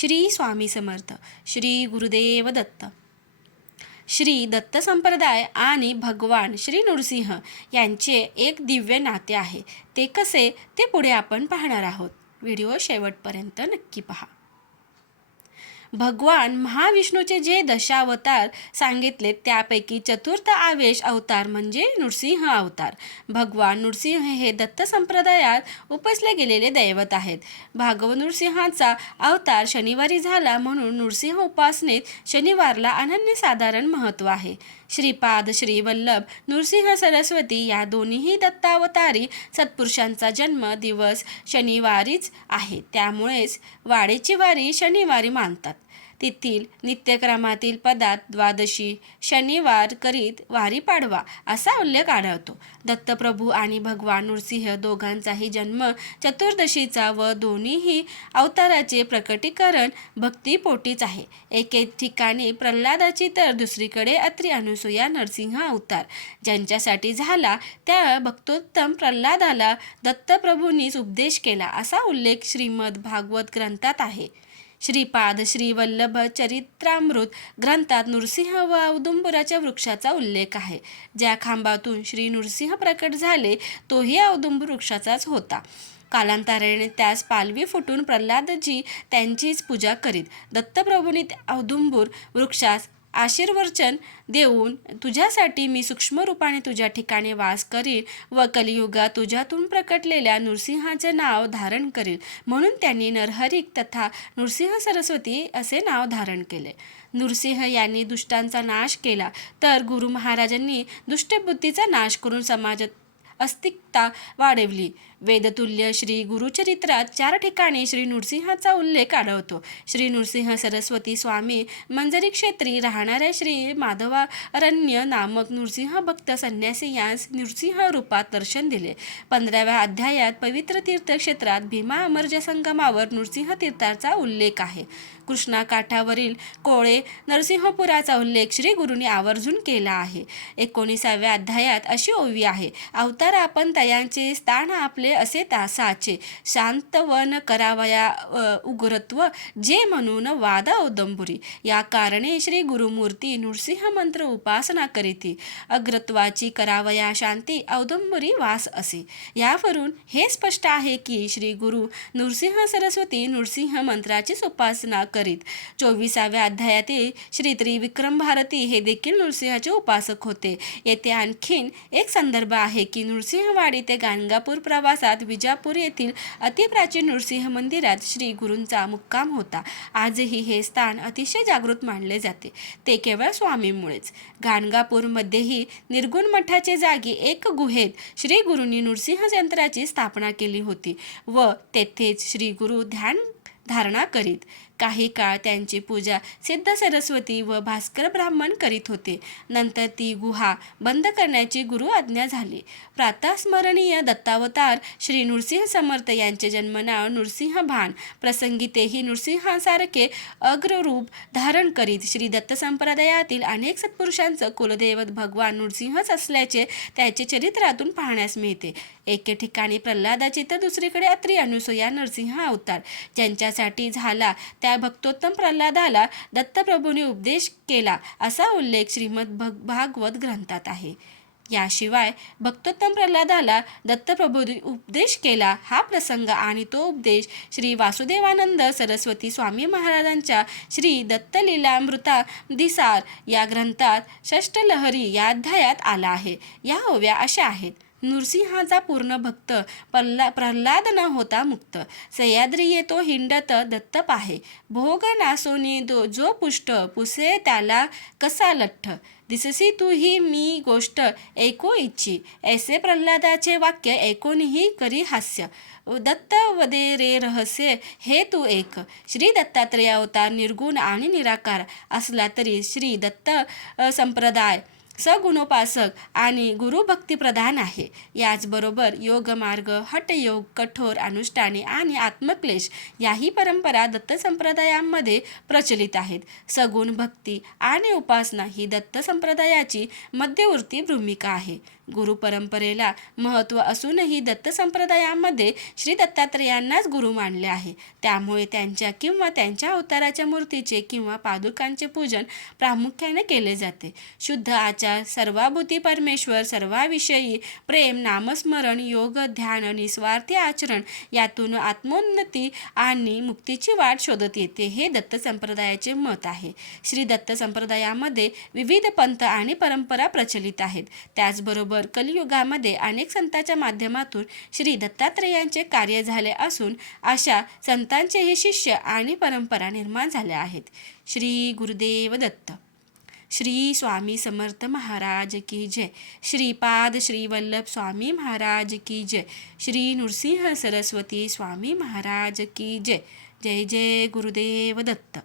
श्री स्वामी समर्थ. श्री गुरुदेव दत्त. श्री दत्त संप्रदाय आणि भगवान श्री नृसिंह यांचे एक दिव्य नाते आहे. ते कसे ते पुढे आपण पाहणार आहोत. व्हिडिओ शेवटपर्यंत नक्की पहा. भगवान महाविष्णूचे जे दशावतार सांगितले त्यापैकी चतुर्थ आवेश अवतार म्हणजे नृसिंह अवतार. भगवान नृसिंह हे दत्त संप्रदायात उपसले गेलेले दैवत आहेत. भागवत नृसिंहाचा अवतार शनिवारी झाला म्हणून नृसिंह उपासनेत शनिवारला अनन्यसाधारण महत्त्व आहे. श्रीपाद श्रीवल्लभ नृसिंह सरस्वती या दोन्हीही दत्तावतारी सत्पुरुषांचा जन्म दिवस शनिवारीच आहे. त्यामुळेच वाडेची वारी शनिवारी मानतात. तेथील नित्यक्रमातील पदात द्वादशी शनिवार करीत वारी पाडवा असा उल्लेख आढळतो. दत्तप्रभू आणि भगवान नृसिंह दोघांचाही जन्म चतुर्दशीचा व दोन्हीही अवताराचे प्रकटीकरण भक्तीपोटीच आहे. एके ठिकाणी प्रल्हादाची तर दुसरीकडे अत्री अनुसूया नरसिंह अवतार ज्यांच्यासाठी झाला त्या भक्तोत्तम प्रल्हादाला दत्तप्रभूंनीच उपदेश केला असा उल्लेख श्रीमद भागवत ग्रंथात आहे. श्रीपाद श्रीवल्लभ चरित्रामृत ग्रंथात नृसिंह व औदुंबराच्या वृक्षाचा उल्लेख आहे. ज्या खांबातून श्री नृसिंह प्रकट झाले तोही औदुंबर वृक्षाचाच होता. कालांतराने त्यास पालवी फुटून प्रल्हादजी त्यांचीच पूजा करीत. दत्तप्रभूंनी औदुंबर वृक्षास आशीर्वचन देऊन तुझ्यासाठी मी सूक्ष्म रूपाने तुझ्या ठिकाणी वास करीन व कलियुगात तुझ्यातून प्रकटलेल्या नृसिंहाचे नाव धारण करील म्हणून त्यांनी नरहरी तथा नृसिंह सरस्वती असे नाव धारण केले. नृसिंह यांनी दुष्टांचा नाश केला तर गुरु महाराजांनी दुष्टबुद्धीचा नाश करून समाजात अस्तिकता वाढवली. वेदतुल्य श्री गुरुचरित्रात 4 ठिकाणी श्री नृसिंहाचा उल्लेख आढळतो. श्री नृसिंह सरस्वती स्वामी मंजरी क्षेत्री राहणाऱ्या श्री माधवारण्य नामक नृसिंह भक्त संन्यासी यांस नृसिंह रूपात दर्शन दिले. 15व्या अध्यायात पवित्र तीर्थक्षेत्रात भीमा अमरज संगमावर नृसिंह तीर्थाचा उल्लेख आहे. कृष्णाकाठावरील कोळे नरसिंहपुराचा उल्लेख श्री गुरूंनी आवर्जून केला आहे. 19व्या अध्यायात अशी ओवी आहे. अवतार आपण तयांचे स्थान आपले असे तासाचे शांतवन करावया उग्रत्व जे म्हणून वाद औदंबुरी. या कारणे श्री गुरुमूर्ती नृसिंह मंत्र उपासना करीती. अग्रत्वाची करावया शांती औदंबुरी वास असे. यावरून हे स्पष्ट आहे की श्री गुरु नृसिंह सरस्वती नृसिंह मंत्राचीच उपासना करीत. 24व्या अध्यायातील श्री त्रिविक्रम भारती हे देखील नृसिंहाचे उपासक होते. येथे आणखीन एक संदर्भ आहे की नृसिंहवाडी ते गाणगापूर प्रवासात विजापूर येथील अतिप्राचीन नृसिंह मंदिरात श्री गुरूंचा मुक्काम होता. आजही हे स्थान अतिशय जागृत मानले जाते. ते केवळ स्वामींमुळेच. गाणगापूरमध्येही निर्गुण मठाचे जागी एक गुहेत श्री गुरूंनी नृसिंह यंत्राची स्थापना केली होती व तेथेच श्री गुरु ध्यान धारणा करीत. काही काळ त्यांची पूजा सिद्ध सरस्वती व भास्कर ब्राह्मण करीत होते. नंतर ती गुहा बंद करण्याची गुरु आज्ञा झाली. प्रातस्मरणीय दत्तावतार श्री नृसिंह समर्थ यांचे जन्मनाव नृसिंह भान. प्रसंगी तेही नृसिंहासारखे अग्ररूप धारण करीत. श्री दत्त संप्रदायातील अनेक सत्पुरुषांचं कुलदैवत भगवान नृसिंहच असल्याचे त्याचे चरित्रातून पाहण्यास मिळते. एके ठिकाणी प्रल्हादाची तर दुसरीकडे अत्री अनुसूया नरसिंह अवतार ज्यांच्यासाठी झाला त्या भक्तोत्तम प्रल्हादाला दत्तप्रभूंनी उपदेश केला असा उल्लेख श्रीमद भागवत ग्रंथात आहे. याशिवाय भक्तोत्तम प्रल्हादाला दत्तप्रभूंनी उपदेश केला हा प्रसंग आणि तो उपदेश श्री वासुदेवानंद सरस्वती स्वामी महाराजांच्या श्री दत्तलीलामृता दिसार या ग्रंथात षष्ठलहरी या अध्यायात आला आहे. या ओव्या अशा आहेत. नृसिंहाचा पूर्ण भक्त प्रल्हाद न होता मुक्त. सह्याद्री येतो हिंडत दत्त पाहे. भोग नासोनी जो पुष्ट पुसे त्याला कसा लठ्ठ. दिससी तू ही मी गोष्ट ऐकू इच्छी. ऐसे प्रल्हादाचे वाक्य ऐकूनही करी हास्य. दत्त वदे रे रहस्य हे तू एक. श्री दत्तात्रेय अवतार निर्गुण आणि निराकार असला तरी श्री दत्त संप्रदाय सगुणोपासक आणि गुरुभक्तिप्रधान आहे. याचबरोबर योगमार्ग, हठयोग, कठोर अनुष्ठाने आणि आत्मक्लेश याही परंपरा दत्त संप्रदायामध्ये प्रचलित आहेत. सगुण भक्ती आणि उपासना ही दत्त संप्रदायाची मध्यवर्ती भूमिका आहे. गुरु परंपरेला महत्त्व असूनही दत्त संप्रदायामध्ये श्री दत्तात्रेयांनाच गुरु मानले आहे. त्यामुळे त्यांच्या किंवा त्यांच्या अवताराच्या मूर्तीचे किंवा पादुकांचे पूजन प्रामुख्याने केले जाते. शुद्ध आचार, सर्वाभूती परमेश्वर, सर्वाविषयी प्रेम, नामस्मरण, योग, ध्यान, निस्वार्थी आचरण यातून आत्मोन्नती आणि मुक्तीची वाट शोधत येते, हे दत्त संप्रदायाचे मत आहे. श्री दत्त संप्रदायामध्ये विविध पंथ आणि परंपरा प्रचलित आहेत. त्याचबरोबर कलियुगामध्ये अनेक संतांच्या माध्यमातून श्री दत्तात्रेयांचे कार्य झाले असून अशा संतांचेही शिष्य आणि परंपरा निर्माण झाल्या आहेत. श्री गुरुदेव दत्त. श्री स्वामी समर्थ महाराज की जय. श्रीपाद श्री वल्लभ स्वामी महाराज की जय. श्री नृसिंह सरस्वती स्वामी महाराज की जय. जय जय गुरुदेव दत्त.